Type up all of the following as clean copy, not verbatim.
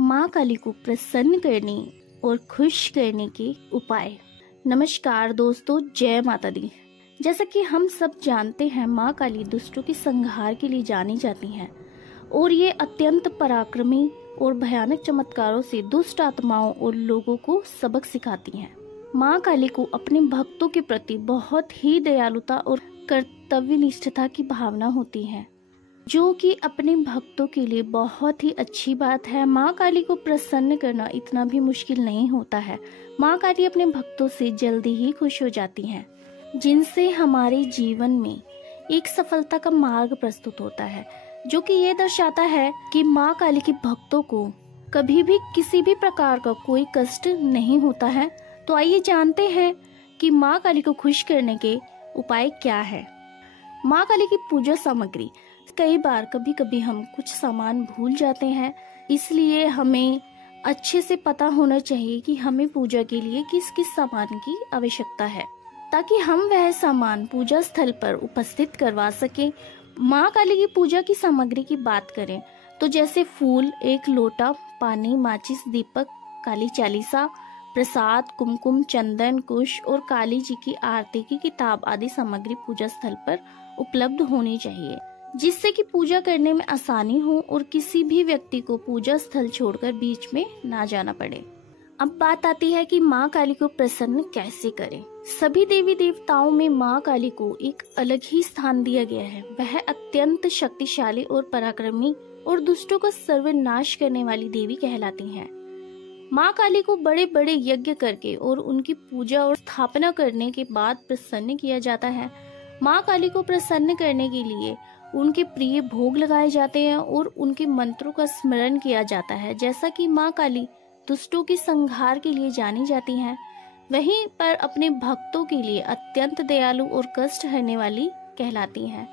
माँ काली को प्रसन्न करने और खुश करने के उपाय। नमस्कार दोस्तों, जय माता दी। जैसा कि हम सब जानते हैं, माँ काली दुष्टों के संहार के लिए जानी जाती हैं और ये अत्यंत पराक्रमी और भयानक चमत्कारों से दुष्ट आत्माओं और लोगों को सबक सिखाती हैं। माँ काली को अपने भक्तों के प्रति बहुत ही दयालुता और कर्तव्य निष्ठता की भावना होती है, जो कि अपने भक्तों के लिए बहुत ही अच्छी बात है। माँ काली को प्रसन्न करना इतना भी मुश्किल नहीं होता है। माँ काली अपने भक्तों से जल्दी ही खुश हो जाती हैं, जिनसे हमारे जीवन में एक सफलता का मार्ग प्रस्तुत होता है, जो कि ये दर्शाता है कि माँ काली के भक्तों को कभी भी किसी भी प्रकार का कोई कष्ट नहीं होता है। तो आइए जानते हैं कि माँ काली को खुश करने के उपाय क्या है। माँ काली की पूजा सामग्री। कई बार कभी हम कुछ सामान भूल जाते हैं, इसलिए हमें अच्छे से पता होना चाहिए कि हमें पूजा के लिए किस किस सामान की आवश्यकता है, ताकि हम वह सामान पूजा स्थल पर उपस्थित करवा सकें। माँ काली की पूजा की सामग्री की बात करें तो जैसे फूल, एक लोटा पानी, माचिस, दीपक, काली चालीसा, प्रसाद, कुमकुम, चंदन, कुश और काली जी की आरती की किताब आदि सामग्री पूजा स्थल पर उपलब्ध होनी चाहिए, जिससे कि पूजा करने में आसानी हो और किसी भी व्यक्ति को पूजा स्थल छोड़कर बीच में ना जाना पड़े। अब बात आती है कि माँ काली को प्रसन्न कैसे करें। सभी देवी देवताओं में माँ काली को एक अलग ही स्थान दिया गया है। वह अत्यंत शक्तिशाली और पराक्रमी और दुष्टों का सर्वनाश करने वाली देवी कहलाती हैं। माँ काली को बड़े बड़े यज्ञ करके और उनकी पूजा और स्थापना करने के बाद प्रसन्न किया जाता है। माँ काली को प्रसन्न करने के लिए उनके प्रिय भोग लगाए जाते हैं और उनके मंत्रों का स्मरण किया जाता है। जैसा कि माँ काली दुष्टों के संहार के लिए जानी जाती हैं, वहीं पर अपने भक्तों के लिए अत्यंत दयालु और कष्ट हरने वाली कहलाती हैं।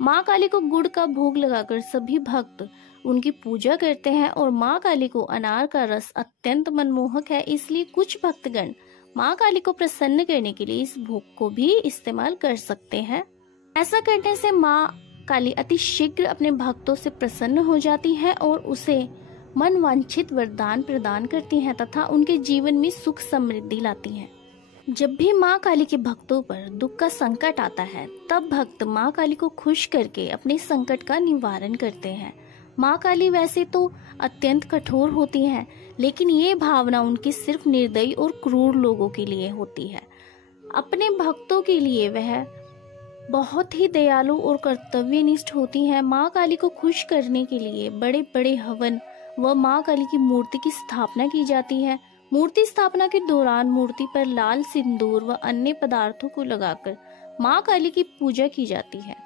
माँ काली को गुड़ का भोग लगाकर सभी भक्त उनकी पूजा करते हैं और माँ काली को अनार का रस अत्यंत मनमोहक है, इसलिए कुछ भक्तगण माँ काली को प्रसन्न करने के लिए इस भोग को भी इस्तेमाल कर सकते हैं। ऐसा करने से माँ काली अति शीघ्र अपने भक्तों से प्रसन्न हो जाती है और उसे मनवांछित वरदान प्रदान करती हैं तथा उनके जीवन में सुख समृद्धि लाती हैं। जब भी माँ काली के भक्तों पर दुख का संकट आता है, तब भक्त माँ काली को खुश करके अपने संकट का निवारण करते हैं। माँ काली वैसे तो अत्यंत कठोर होती हैं, लेकिन ये भावना उनकी सिर्फ निर्दयी और क्रूर लोगों के लिए होती है। अपने भक्तों के लिए वह बहुत ही दयालु और कर्तव्यनिष्ठ होती हैं। माँ काली को खुश करने के लिए बड़े बड़े हवन व माँ काली की मूर्ति की स्थापना की जाती है। मूर्ति स्थापना के दौरान मूर्ति पर लाल सिंदूर व अन्य पदार्थों को लगाकर माँ काली की पूजा की जाती है।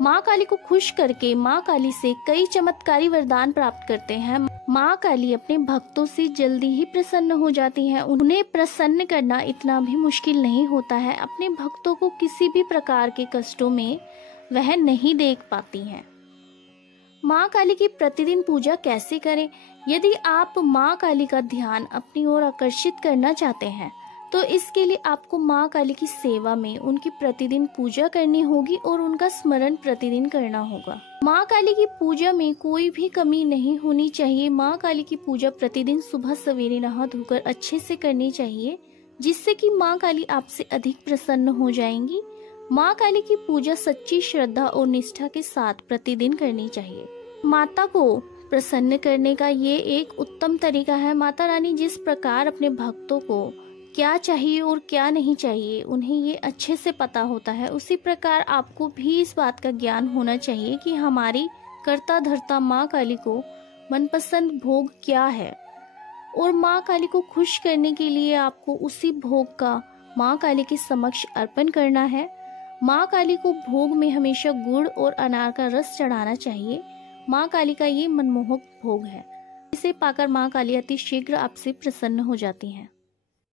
माँ काली को खुश करके माँ काली से कई चमत्कारी वरदान प्राप्त करते हैं। माँ काली अपने भक्तों से जल्दी ही प्रसन्न हो जाती हैं। उन्हें प्रसन्न करना इतना भी मुश्किल नहीं होता है। अपने भक्तों को किसी भी प्रकार के कष्टों में वह नहीं देख पाती हैं। माँ काली की प्रतिदिन पूजा कैसे करें? यदि आप माँ काली का ध्यान अपनी ओर आकर्षित करना चाहते हैं, तो इसके लिए आपको माँ काली की सेवा में उनकी प्रतिदिन पूजा करनी होगी और उनका स्मरण प्रतिदिन करना होगा। माँ काली की पूजा में कोई भी कमी नहीं होनी चाहिए। माँ काली की पूजा प्रतिदिन सुबह सवेरे नहा धोकर अच्छे से करनी चाहिए, जिससे कि माँ काली आपसे अधिक प्रसन्न हो जाएंगी। माँ काली की पूजा सच्ची श्रद्धा और निष्ठा के साथ प्रतिदिन करनी चाहिए। माता को प्रसन्न करने का ये एक उत्तम तरीका है। माता रानी जिस प्रकार अपने भक्तों को क्या चाहिए और क्या नहीं चाहिए उन्हें ये अच्छे से पता होता है, उसी प्रकार आपको भी इस बात का ज्ञान होना चाहिए कि हमारी कर्ता धर्ता माँ काली को मनपसंद भोग क्या है, और माँ काली को खुश करने के लिए आपको उसी भोग का माँ काली के समक्ष अर्पण करना है। माँ काली को भोग में हमेशा गुड़ और अनार का रस चढ़ाना चाहिए। माँ काली का ये मनमोहक भोग है, इसे पाकर माँ काली अति शीघ्र आपसे प्रसन्न हो जाती हैं।